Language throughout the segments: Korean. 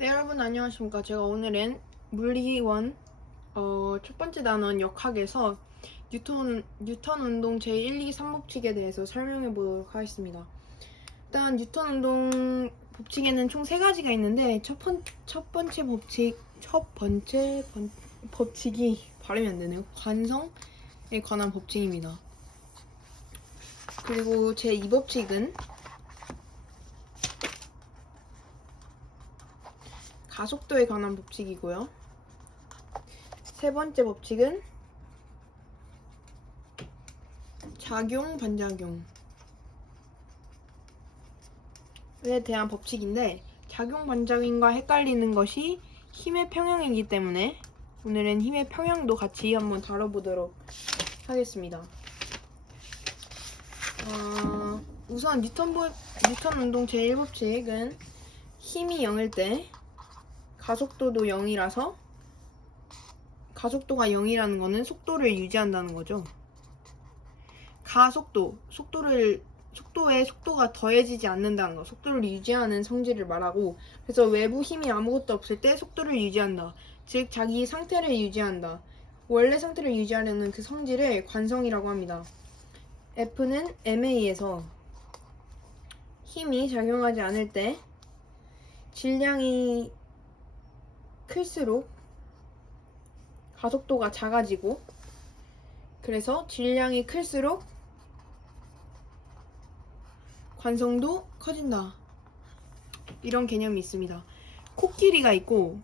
네, 여러분 안녕하십니까. 제가 오늘은 물리원 첫 번째 단원 역학에서 뉴턴 운동 제1, 2, 3법칙에 대해서 설명해 보도록 하겠습니다. 일단 뉴턴 운동 법칙에는 총 3가지가 있는데 첫 번째 법칙이 발음이 안 되네요. 관성에 관한 법칙입니다. 그리고 제2법칙은 가속도에 관한 법칙이고요. 세 번째 법칙은 작용, 반작용에 대한 법칙인데, 작용, 반작용과 헷갈리는 것이 힘의 평형이기 때문에 오늘은 힘의 평형도 같이 한번 다뤄보도록 하겠습니다. 우선 뉴턴 운동 제1법칙은 힘이 0일 때 가속도도 0이라서, 가속도가 0이라는 거는 속도를 유지한다는 거죠. 속도에 속도가 더해지지 않는다는 거, 속도를 유지하는 성질을 말하고, 그래서 외부 힘이 아무것도 없을 때 속도를 유지한다. 즉 자기 상태를 유지한다. 원래 상태를 유지하려는 그 성질을 관성이라고 합니다. F는 MA에서 힘이 작용하지 않을 때 질량이 클수록 가속도가 작아지고, 그래서 질량이 클수록 관성도 커진다. 이런 개념이 있습니다. 코끼리가 있고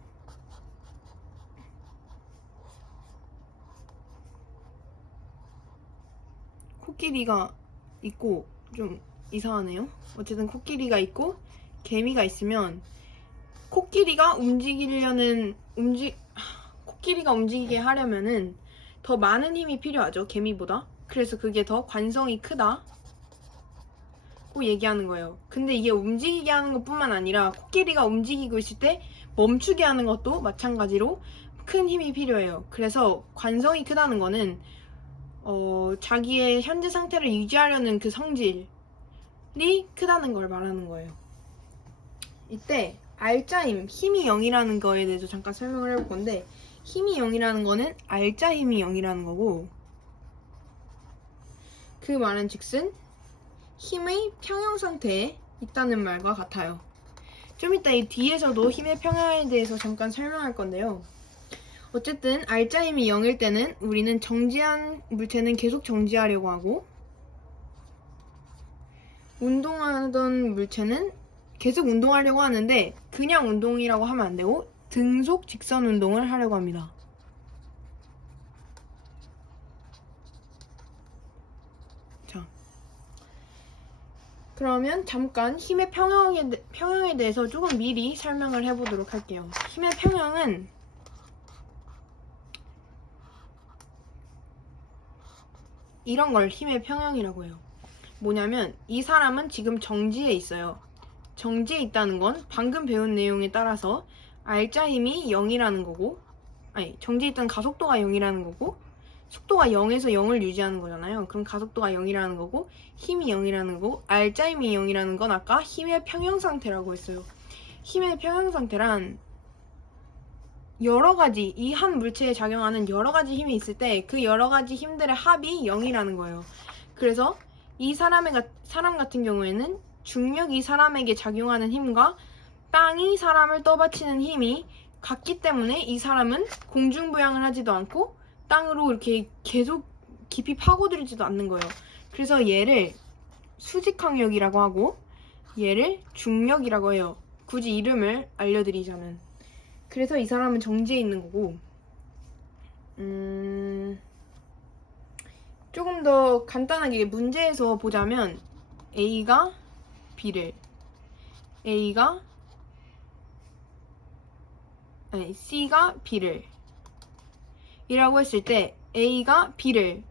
좀 이상하네요. 어쨌든 코끼리가 있고 개미가 있으면 코끼리가 움직이게 하려면은 더 많은 힘이 필요하죠, 개미보다. 그래서 그게 더 관성이 크다고 얘기하는 거예요. 근데 이게 움직이게 하는 것뿐만 아니라 코끼리가 움직이고 있을 때 멈추게 하는 것도 마찬가지로 큰 힘이 필요해요. 그래서 관성이 크다는 거는 자기의 현재 상태를 유지하려는 그 성질이 크다는 걸 말하는 거예요. 이때 알짜 힘이 0이라는 거에 대해서 잠깐 설명을 해볼 건데, 힘이 0이라는 거는 알짜 힘이 0이라는 거고, 그 말은 즉슨 힘의 평형 상태에 있다는 말과 같아요. 좀 이따 이 뒤에서도 힘의 평형에 대해서 잠깐 설명할 건데요. 어쨌든 알짜 힘이 0일 때는 우리는 정지한 물체는 계속 정지하려고 하고, 운동하던 물체는 계속 운동하려고 하는데, 그냥 운동이라고 하면 안 되고 등속 직선 운동을 하려고 합니다. 자, 그러면 잠깐 힘의 평형에 대해서 조금 미리 설명을 해보도록 할게요. 힘의 평형은 이런 걸 힘의 평형이라고 해요. 뭐냐면 이 사람은 지금 정지해 있어요. 정지해 있다는 건 방금 배운 내용에 따라서 알짜 힘이 0이라는 거고, 정지해 있다는 가속도가 0이라는 거고, 속도가 0에서 0을 유지하는 거잖아요. 그럼 가속도가 0이라는 거고, 힘이 0이라는 거고, 알짜 힘이 0이라는 건 아까 힘의 평형 상태라고 했어요. 힘의 평형 상태란 이 한 물체에 작용하는 여러 가지 힘이 있을 때 그 여러 가지 힘들의 합이 0이라는 거예요. 그래서 이 사람 같은 경우에는 중력이 사람에게 작용하는 힘과 땅이 사람을 떠받치는 힘이 같기 때문에 이 사람은 공중부양을 하지도 않고 땅으로 이렇게 계속 깊이 파고들지도 않는 거예요. 그래서 얘를 수직항력이라고 하고 얘를 중력이라고 해요. 굳이 이름을 알려드리자면. 그래서 이 사람은 정지해 있는 거고, 조금 더 간단하게 문제에서 보자면 C가 B를 이라고 했을 때 A가 B를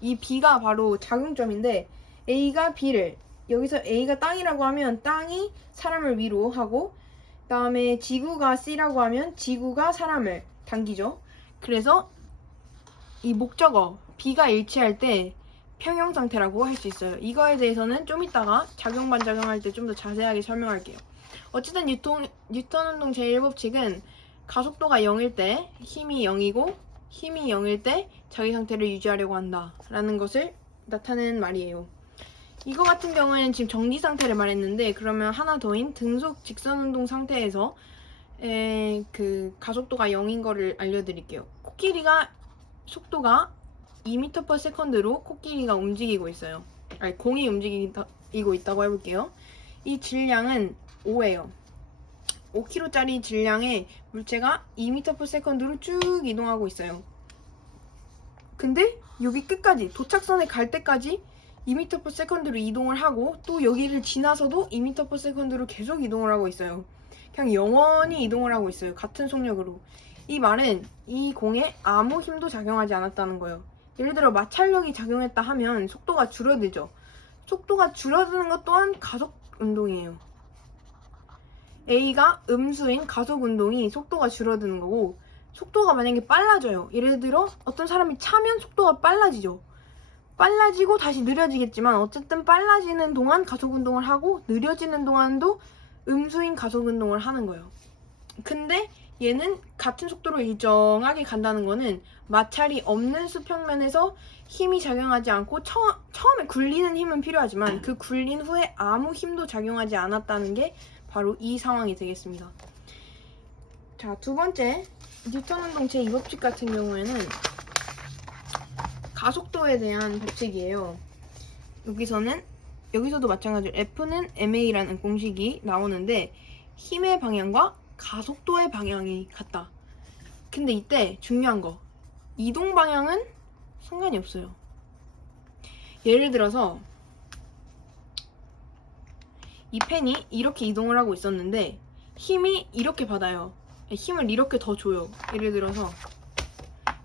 이 B가 바로 작용점인데, A가 B를, 여기서 A가 땅이라고 하면 땅이 사람을 위로 하고, 그 다음에 지구가 C라고 하면 지구가 사람을 당기죠. 그래서 이 목적어 B가 일치할 때 평형 상태라고 할 수 있어요. 이거에 대해서는 좀 이따가 작용 반작용 할 때 좀 더 자세하게 설명할게요. 어쨌든 뉴턴 운동 제1법칙은 가속도가 0일 때 힘이 0이고 힘이 0일 때 자기 상태를 유지하려고 한다 라는 것을 나타내는 말이에요. 이거 같은 경우에는 지금 정지 상태를 말했는데, 그러면 하나 더인 등속 직선 운동 상태에서 그 가속도가 0인 거를 알려드릴게요. 코끼리가 속도가 2m/s로 코끼리가 움직이고 있어요. 아니, 공이 움직이고 있다고 해볼게요. 이 질량은 5예요. 5kg짜리 질량의 물체가 2m/s로 쭉 이동하고 있어요. 근데 여기 끝까지 도착선에 갈 때까지 2m/s로 이동을 하고, 또 여기를 지나서도 2m/s로 계속 이동을 하고 있어요. 그냥 영원히 이동을 하고 있어요. 같은 속력으로. 이 말은 이 공에 아무 힘도 작용하지 않았다는 거예요. 예를 들어 마찰력이 작용했다 하면 속도가 줄어들죠. 속도가 줄어드는 것 또한 가속 운동이에요. A가 음수인 가속 운동이 속도가 줄어드는 거고, 속도가 만약에 빨라져요. 예를 들어 어떤 사람이 차면 속도가 빨라지죠. 빨라지고 다시 느려지겠지만 어쨌든 빨라지는 동안 가속 운동을 하고 느려지는 동안도 음수인 가속 운동을 하는 거예요. 근데 얘는 같은 속도로 일정하게 간다는 거는 마찰이 없는 수평면에서 힘이 작용하지 않고 처음에 굴리는 힘은 필요하지만 그 굴린 후에 아무 힘도 작용하지 않았다는 게 바로 이 상황이 되겠습니다. 자, 두 번째 뉴턴 운동 제2법칙 같은 경우에는 가속도에 대한 법칙이에요. 여기서도 마찬가지로 F는 ma라는 공식이 나오는데 힘의 방향과 가속도의 방향이 같다. 근데 이때 중요한 거, 이동 방향은 상관이 없어요. 예를 들어서 이 펜이 이렇게 이동을 하고 있었는데 힘이 이렇게 받아요. 힘을 이렇게 더 줘요. 예를 들어서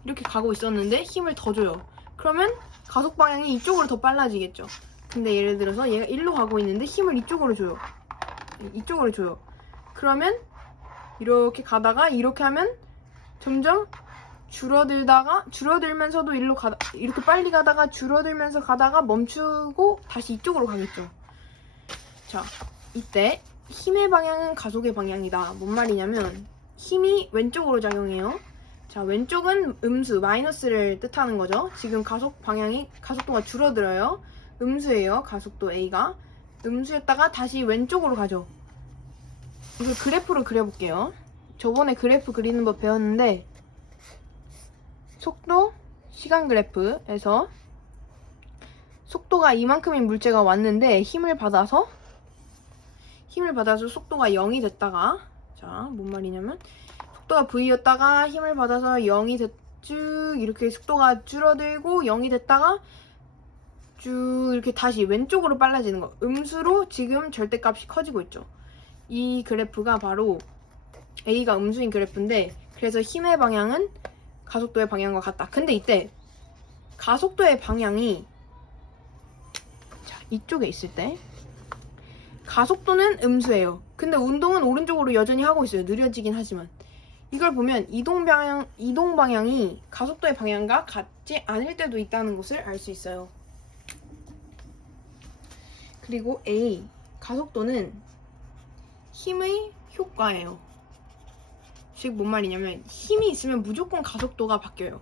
이렇게 가고 있었는데 힘을 더 줘요. 그러면 가속 방향이 이쪽으로 더 빨라지겠죠. 근데 예를 들어서 얘가 일로 가고 있는데 힘을 이쪽으로 줘요. 이쪽으로 줘요. 그러면 이렇게 가다가 이렇게 하면 점점 줄어들면서도 이렇게 빨리 가다가 줄어들면서 가다가 멈추고 다시 이쪽으로 가겠죠. 자, 이때 힘의 방향은 가속의 방향이다. 뭔 말이냐면 힘이 왼쪽으로 작용해요. 자, 왼쪽은 음수, 마이너스를 뜻하는 거죠. 지금 가속도가 줄어들어요. 음수예요. 가속도 A가. 음수였다가 다시 왼쪽으로 가죠. 이걸 그래프로 그려볼게요. 저번에 그래프 그리는 법 배웠는데 속도, 시간 그래프에서 속도가 이만큼인 물체가 왔는데 힘을 받아서 속도가 0이 됐다가, 자, 뭔 말이냐면 속도가 V였다가 힘을 받아서 0이 쭉 이렇게 속도가 줄어들고 0이 됐다가 쭉 이렇게 다시 왼쪽으로 빨라지는 거. 음수로 지금 절대값이 커지고 있죠. 이 그래프가 바로 A가 음수인 그래프인데, 그래서 힘의 방향은 가속도의 방향과 같다. 근데 이때 가속도의 방향이, 자, 이쪽에 있을 때 가속도는 음수예요. 근데 운동은 오른쪽으로 여전히 하고 있어요. 느려지긴 하지만. 이걸 보면 이동 방향이 가속도의 방향과 같지 않을 때도 있다는 것을 알 수 있어요. 그리고 A, 가속도는 힘의 효과예요. 즉 뭔 말이냐면 힘이 있으면 무조건 가속도가 바뀌어요.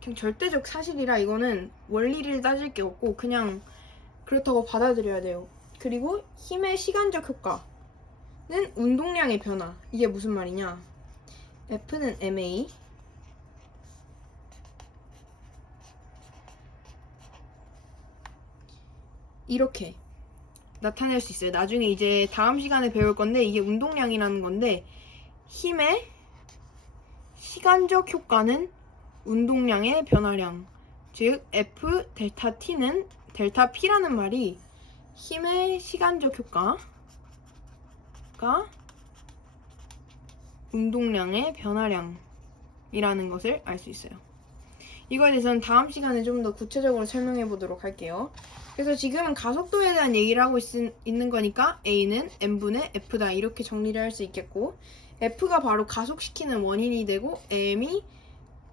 그냥 절대적 사실이라 이거는 원리를 따질 게 없고 그냥 그렇다고 받아들여야 돼요. 그리고 힘의 시간적 효과는 운동량의 변화. 이게 무슨 말이냐? F는 ma, 이렇게 나타낼 수 있어요. 나중에 이제 다음 시간에 배울 건데 이게 운동량이라는 건데, 힘의 시간적 효과는 운동량의 변화량, 즉 F 델타 T는 델타 P라는 말이 힘의 시간적 효과가 운동량의 변화량이라는 것을 알 수 있어요. 이거에 대해서는 다음 시간에 좀 더 구체적으로 설명해 보도록 할게요. 그래서 지금은 가속도에 대한 얘기를 하고 있는 거니까 A는 M분의 F다, 이렇게 정리를 할 수 있겠고, F가 바로 가속시키는 원인이 되고 M이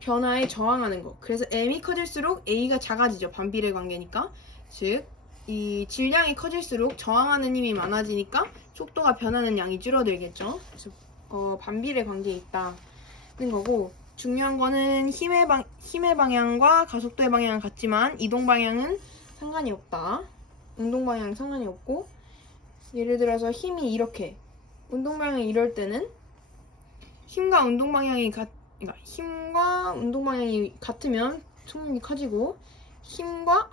변화에 저항하는 거. 그래서 M이 커질수록 A가 작아지죠. 반비례 관계니까. 즉 이 질량이 커질수록 저항하는 힘이 많아지니까 속도가 변하는 양이 줄어들겠죠. 그래서 반비례 관계에 있다는 거고, 중요한 거는 힘의 방향과 가속도의 방향은 같지만 이동 방향은 상관이 없다. 운동 방향은 상관이 없고, 예를 들어서 힘이 이렇게 운동 방향이 이럴 때는 힘과 운동 방향이 그러니까 힘과 운동 방향이 같으면 속력이 커지고, 힘과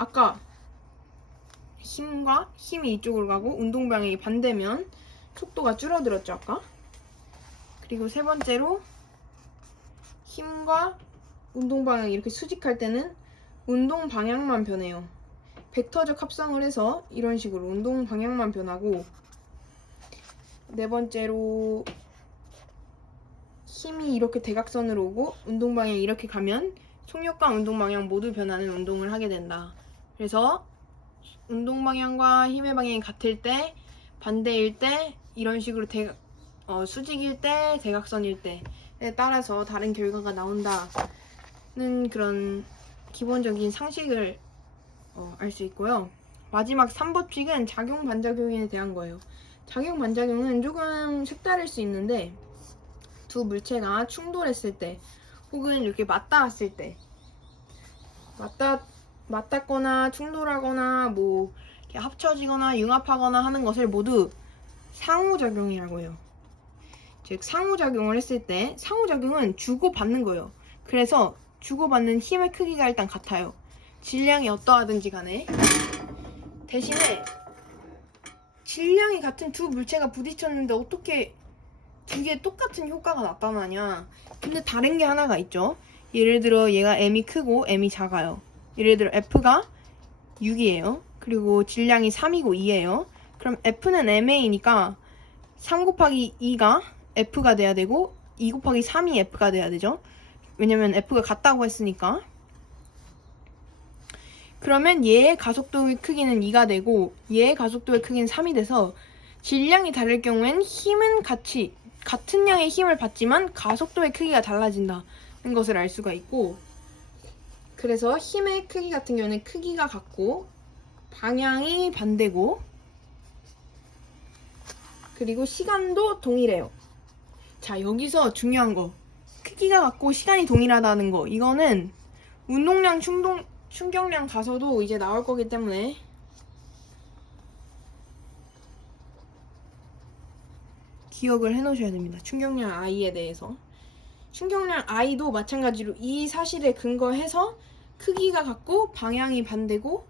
힘이 이쪽으로 가고 운동 방향이 반대면 속도가 줄어들었죠, 아까. 그리고 세 번째로 힘과 운동 방향이 이렇게 수직할 때는 운동 방향만 변해요. 벡터적 합성을 해서 이런 식으로 운동 방향만 변하고, 네 번째로 힘이 이렇게 대각선으로 오고 운동 방향이 이렇게 가면 속력과 운동 방향 모두 변하는 운동을 하게 된다. 그래서 운동 방향과 힘의 방향이 같을 때, 반대일 때, 이런 식으로 수직일 때, 대각선일 때에 따라서 다른 결과가 나온다는 그런 기본적인 상식을 알 수 있고요. 마지막 3법칙은 작용 반작용에 대한 거예요. 작용 반작용은 조금 색다를 수 있는데, 두 물체가 충돌했을 때 혹은 이렇게 맞닿았을 때, 맞닿거나 충돌하거나 뭐 이렇게 합쳐지거나 융합하거나 하는 것을 모두 상호작용이라고 해요. 즉 상호작용을 했을 때, 상호작용은 주고받는 거예요. 그래서 주고받는 힘의 크기가 일단 같아요. 질량이 어떠하든지 간에. 대신에 질량이 같은 두 물체가 부딪혔는데 어떻게 두 개 똑같은 효과가 나타나냐. 근데 다른 게 하나가 있죠. 예를 들어 얘가 m이 크고 m이 작아요. 예를 들어 F가 6이에요. 그리고 질량이 3이고 2예요. 그럼 F는 ma니까 3 곱하기 2가 F가 돼야 되고 2 곱하기 3이 F가 돼야 되죠. 왜냐면 F가 같다고 했으니까. 그러면 얘의 가속도의 크기는 2가 되고 얘의 가속도의 크기는 3이 돼서 질량이 다를 경우엔 힘은 같은 양의 힘을 받지만 가속도의 크기가 달라진다는 것을 알 수가 있고, 그래서 힘의 크기 같은 경우는 크기가 같고 방향이 반대고, 그리고 시간도 동일해요. 자, 여기서 중요한 거, 크기가 같고 시간이 동일하다는 거, 이거는 운동량, 충격량 가서도 이제 나올 거기 때문에 기억을 해 놓으셔야 됩니다. 충격량 I에 대해서. 충격량 I도 마찬가지로 이 사실에 근거해서 크기가 같고 방향이 반대고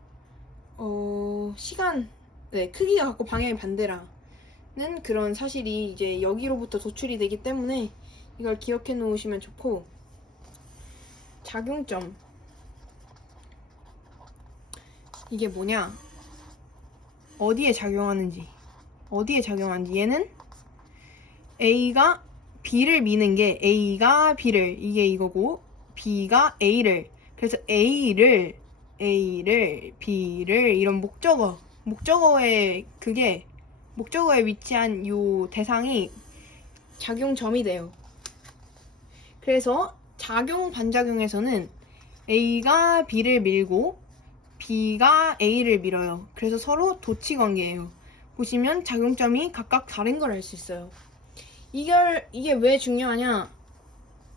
크기가 같고 방향이 반대라는 그런 사실이 이제 여기로부터 도출이 되기 때문에 이걸 기억해 놓으시면 좋고, 작용점, 이게 뭐냐, 어디에 작용하는지 얘는 A가 B를 미는 게 A가 B를, 이게 이거고 B가 A를, 그래서 A를 B를 이런 목적어에 위치한 요 대상이 작용점이 돼요. 그래서 작용 반작용에서는 A가 B를 밀고 B가 A를 밀어요. 그래서 서로 도치 관계예요. 보시면 작용점이 각각 다른 걸 알 수 있어요. 이게 왜 중요하냐?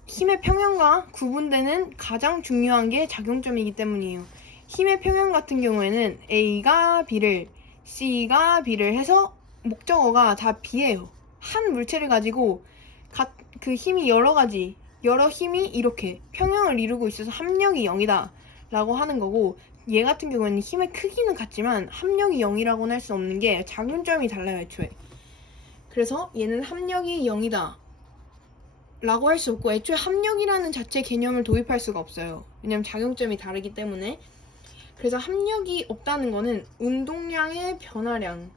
힘의 평형과 구분되는 가장 중요한 게 작용점이기 때문이에요. 힘의 평형 같은 경우에는 A가 B를, C가 B를 해서 목적어가 다 B예요. 한 물체를 가지고 그 힘이 여러 힘이 이렇게 평형을 이루고 있어서 합력이 0이다 라고 하는 거고, 얘 같은 경우에는 힘의 크기는 같지만 합력이 0이라고는 할 수 없는 게 작용점이 달라요, 애초에. 그래서 얘는 합력이 0이다 라고 할 수 없고, 애초에 합력이라는 자체 개념을 도입할 수가 없어요. 왜냐면 작용점이 다르기 때문에. 그래서 합력이 없다는 거는 운동량의 변화량,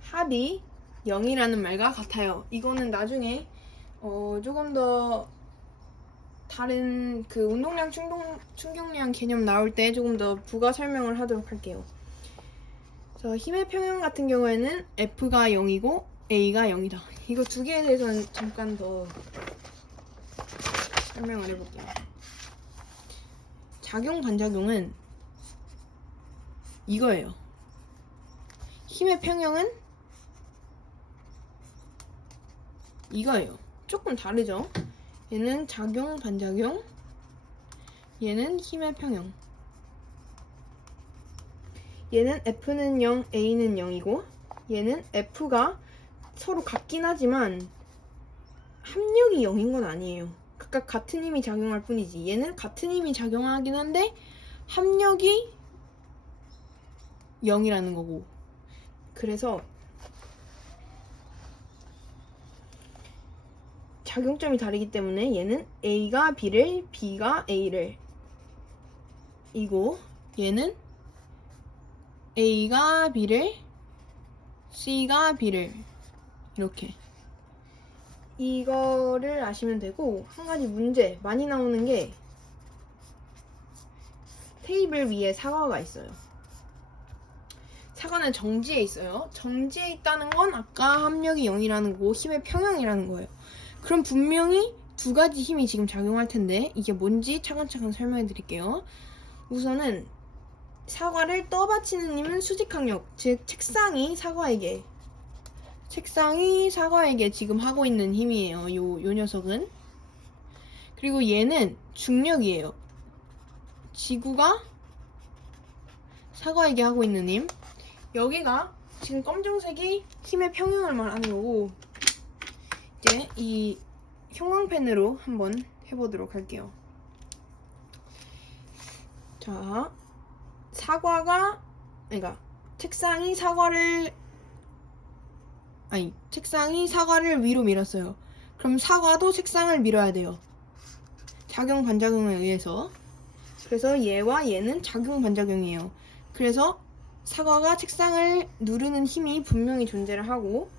합이 0이라는 말과 같아요. 이거는 나중에 조금 더 다른 그 운동량, 충격량 개념 나올 때 조금 더 부가 설명을 하도록 할게요. 그래서 힘의 평형 같은 경우에는 F가 0이고 A가 0이다. 이거 두 개에 대해서는 잠깐 더 설명을 해볼게요. 작용 반작용은 이거예요. 힘의 평형은 이거예요. 조금 다르죠? 얘는 작용 반작용, 얘는 힘의 평형. 얘는 F는 0, A는 0이고 얘는 F가 서로 같긴 하지만 합력이 0인 건 아니에요. 각각 같은 힘이 작용할 뿐이지. 얘는 같은 힘이 작용하긴 한데 합력이 0이라는 거고. 그래서 작용점이 다르기 때문에 얘는 A가 B를, B가 A를 이고 얘는 A가 B를, C가 B를 이렇게 이거를 아시면 되고, 한 가지 문제 많이 나오는 게 테이블 위에 사과가 있어요. 사과는 정지에 있어요. 정지에 있다는 건 아까 합력이 0이라는 거고 힘의 평형이라는 거예요. 그럼 분명히 두 가지 힘이 지금 작용할 텐데 이게 뭔지 차근차근 설명해 드릴게요. 우선은 사과를 떠받치는 힘은 수직항력, 즉 책상이 사과에게 지금 하고 있는 힘이에요. 요 녀석은. 그리고 얘는 중력이에요. 지구가 사과에게 하고 있는 힘. 여기가 지금 검정색이 힘의 평형을 말하는 거고, 이제 이 형광펜으로 한번 해보도록 할게요. 자, 그러니까 책상이 사과를 위로 밀었어요. 그럼 사과도 책상을 밀어야 돼요. 작용 반작용에 의해서. 그래서 얘와 얘는 작용 반작용이에요. 그래서 사과가 책상을 누르는 힘이 분명히 존재를 하고,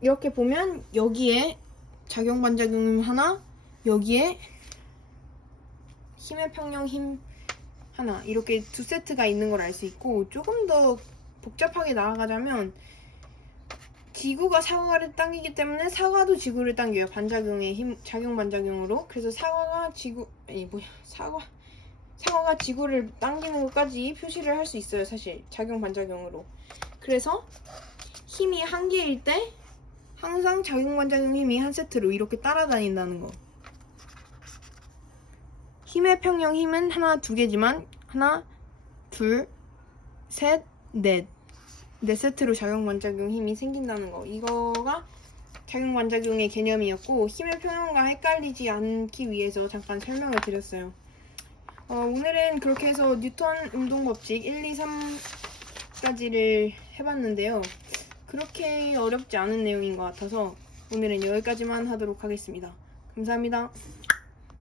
이렇게 보면 여기에 작용 반작용 하나, 여기에 힘의 평형 힘 하나, 이렇게 두 세트가 있는 걸 알 수 있고, 조금 더 복잡하게 나아가자면 지구가 사과를 당기기 때문에 사과도 지구를 당겨요. 반작용의 힘, 작용 반작용으로. 그래서 사과가 지구를 당기는 것까지 표시를 할 수 있어요. 사실 작용 반작용으로. 그래서 힘이 한 개일 때 항상 작용 반작용 힘이 한 세트로 이렇게 따라다닌다는 거. 힘의 평형 힘은 하나, 두 개지만 하나, 둘, 셋, 넷. 네 세트로 작용 반작용 힘이 생긴다는 거. 이거가 작용 반작용의 개념이었고, 힘의 평형과 헷갈리지 않기 위해서 잠깐 설명을 드렸어요. 오늘은 그렇게 해서 뉴턴 운동 법칙 1, 2, 3까지를 해봤는데요. 그렇게 어렵지 않은 내용인 것 같아서 오늘은 여기까지만 하도록 하겠습니다. 감사합니다.